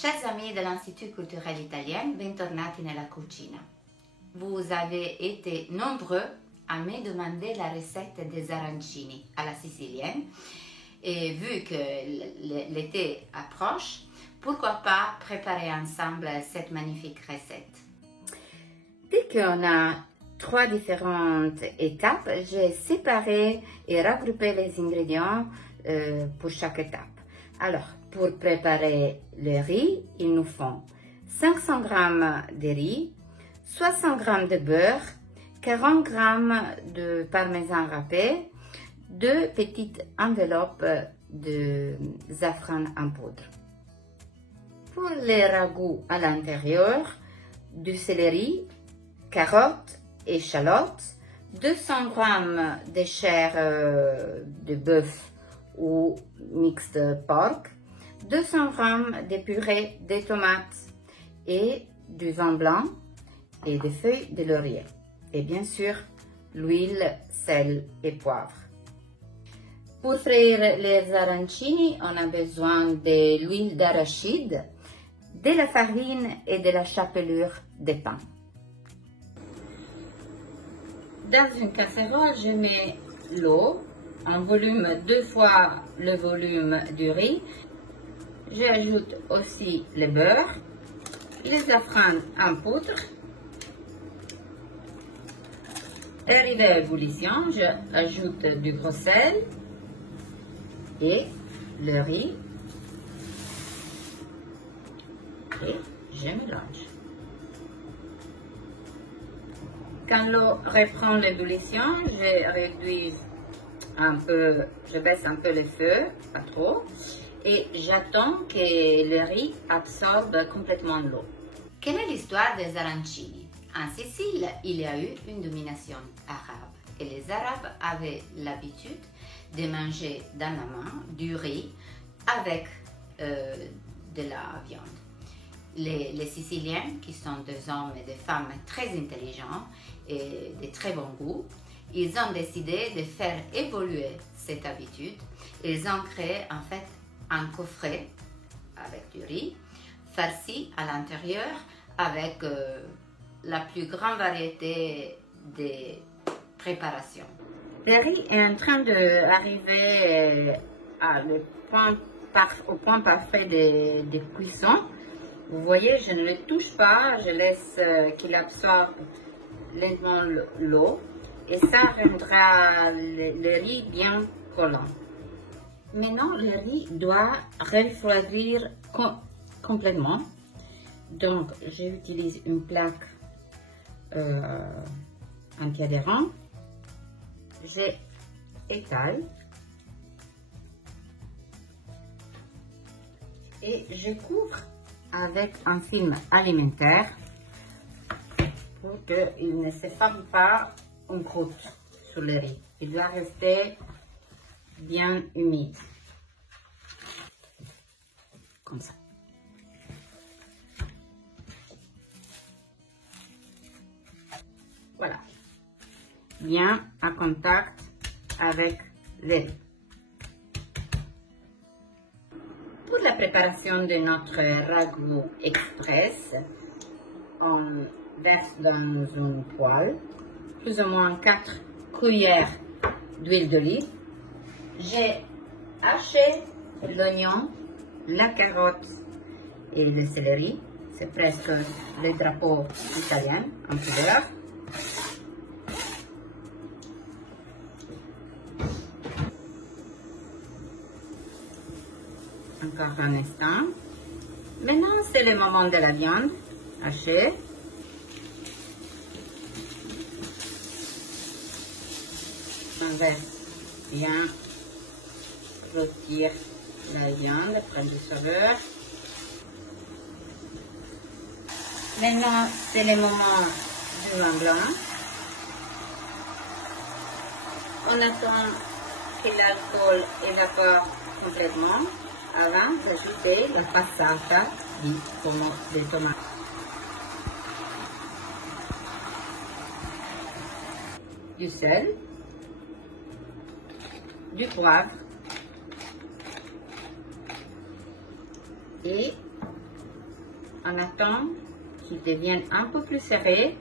Chers amis de l'Institut culturel italien, bentornati nella cucina. Vous avez été nombreux à me demander la recette des arancini à la sicilienne. Et vu que l'été approche, pourquoi pas préparer ensemble cette magnifique recette. Dès qu'on a 3 différentes étapes, j'ai séparé et regroupé les ingrédients pour chaque étape. Alors, pour préparer le riz, il nous faut 500 g de riz, 60 g de beurre, 40 g de parmesan râpé, 2 petites enveloppes de safran en poudre. Pour les ragoûts à l'intérieur, du céleri, carottes, échalotes, 200 g de chair de bœuf ou mix de porc, 200 g de purée de tomates et du vin blanc et des feuilles de laurier. Et bien sûr, l'huile, sel et poivre. Pour frire les arancini, on a besoin de l'huile d'arachide, de la farine et de la chapelure de pain. Dans une casserole, je mets l'eau en volume 2 fois le volume du riz. J'ajoute aussi le beurre, le safran en poudre. Arrivé à ébullition, j'ajoute du gros sel et le riz et je mélange. Quand l'eau reprend l'ébullition, je baisse un peu le feu, pas trop, et j'attends que le riz absorbe complètement l'eau. Quelle est l'histoire des arancini? En Sicile, il y a eu une domination arabe et les Arabes avaient l'habitude de manger dans la main du riz avec de la viande. Les Siciliens, qui sont des hommes et des femmes très intelligents et de très bon goût, ils ont décidé de faire évoluer cette habitude. Ils ont créé en fait un coffret avec du riz, farci à l'intérieur avec la plus grande variété de préparations. Le riz est en train d'arriver au point parfait de cuisson. Vous voyez, je ne le touche pas, je laisse qu'il absorbe lentement l'eau et ça rendra le riz bien collant. Maintenant, le riz doit refroidir complètement. Donc, j'utilise une plaque anti-adhérent. J'étale et je couvre avec un film alimentaire pour qu'il ne se forme pas une croûte sur le riz. Il doit rester bien humide. Comme ça. Voilà. Bien à contact avec le riz. Pour la préparation de notre ragoût express, on verse dans une poêle plus ou moins 4 cuillères d'huile d'olive. J'ai haché l'oignon, la carotte et le céleri. C'est presque le drapeau italien en couleur. Encore un instant. Maintenant, c'est le moment de la viande hachée. On va bien rôtir la viande, prendre du saveur. Maintenant, c'est le moment du vin blanc. On attend que l'alcool évapore complètement avant d'ajouter la passata de tomate. Du sel, du poivre et on attend qu'il devienne un peu plus serré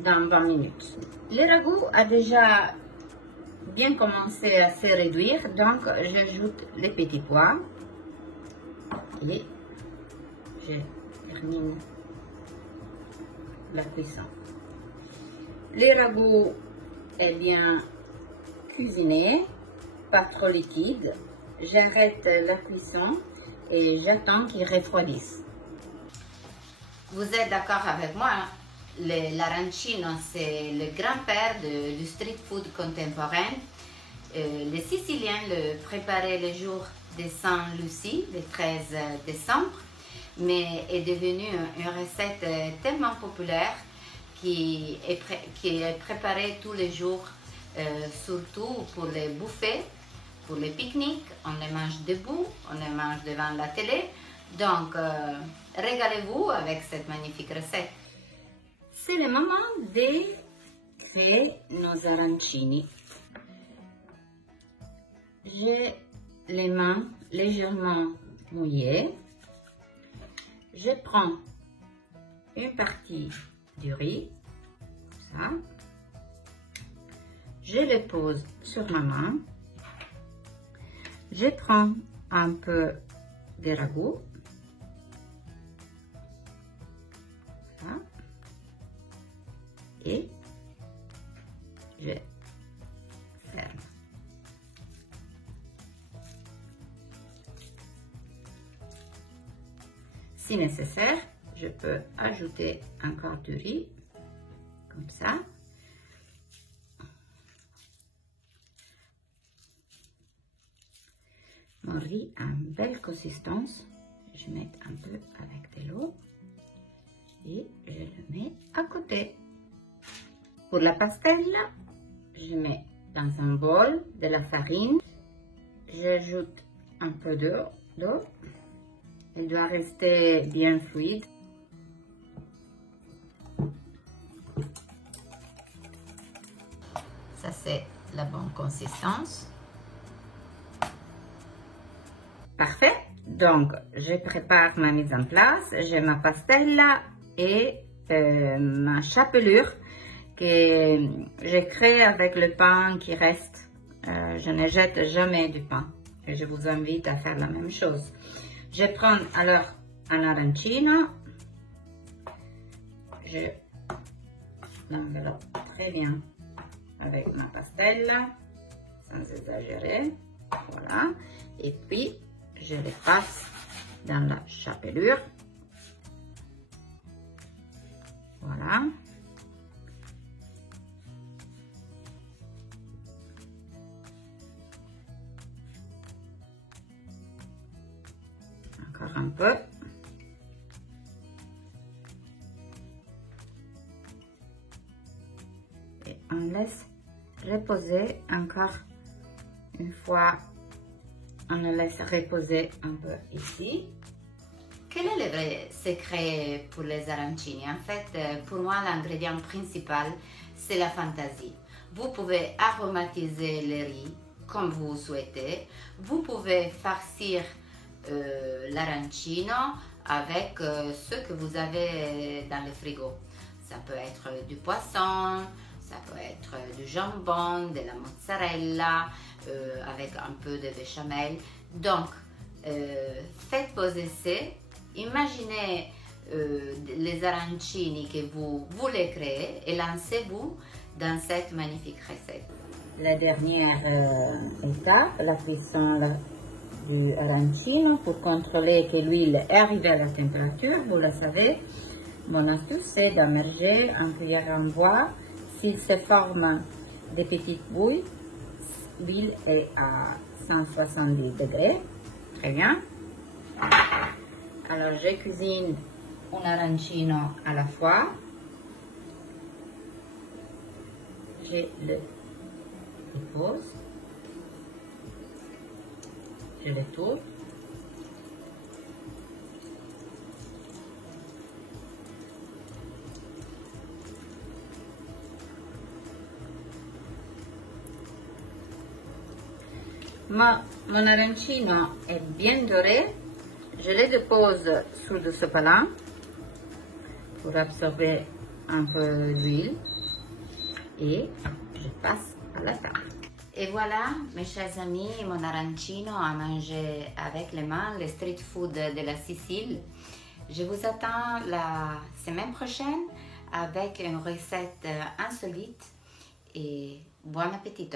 dans 20 minutes. Le ragoût a déjà bien commencé à se réduire, donc j'ajoute les petits pois et je termine la cuisson. Le ragoût est bien cuisiné, pas trop liquide. J'arrête la cuisson et j'attends qu'il refroidisse. Vous êtes d'accord avec moi, hein? L'arancino, c'est le grand-père du street food contemporain. Les Siciliens le préparaient le jour de Saint Lucie, le 13 décembre, mais est devenue une recette tellement populaire qui est préparée tous les jours, surtout pour les buffets, pour les pique-niques. On les mange debout, on les mange devant la télé. Donc, régalez-vous avec cette magnifique recette. C'est le moment de créer nos arancini. J'ai les mains légèrement mouillées. Je prends une partie du riz, ça. Je le pose sur ma main. Je prends un peu de ragoût. Ça. Et je ferme. Si nécessaire, je peux ajouter encore du riz, comme ça. Mon riz a une belle consistance. Je mets un peu avec de l'eau et je le mets à côté. Pour la pastelle, je mets dans un bol de la farine. J'ajoute un peu d'eau. Elle doit rester bien fluide. Ça, c'est la bonne consistance. Parfait. Donc, je prépare ma mise en place. J'ai ma pastelle et ma chapelure que j'ai créée avec le pain qui reste. Je ne jette jamais du pain. Et je vous invite à faire la même chose. Je prends alors un arancino. Je l'enveloppe très bien avec ma pastelle, sans exagérer. Voilà. Et puis, je les passe dans la chapelure. Voilà. Encore un peu. Et on laisse reposer encore une fois. On le laisse reposer un peu ici. Quel est le vrai secret pour les arancini? En fait, pour moi, l'ingrédient principal, c'est la fantaisie. Vous pouvez aromatiser le riz comme vous souhaitez. Vous pouvez farcir l'arancino avec ce que vous avez dans le frigo. Ça peut être du poisson, ça peut être du jambon, de la mozzarella, avec un peu de béchamel. Donc, faites vos essais. Imaginez les arancini que vous voulez créer et lancez-vous dans cette magnifique recette. La dernière étape, la cuisson du arancino pour contrôler que l'huile est arrivée à la température. Vous le savez, mon astuce c'est d'immerger en cuillère en bois. S'il se forme des petites bouilles, l'huile est à 170 degrés. Très bien. Alors, je cuisine un arancino à la fois. Je le dépose. Je le tourne. Mon arancino est bien doré. Je les dépose sur le sopalin pour absorber un peu d'huile et je passe à la table. Et voilà, mes chers amis, mon arancino à manger avec les mains, le street food de la Sicile. Je vous attends la semaine prochaine avec une recette insolite et bon appétit!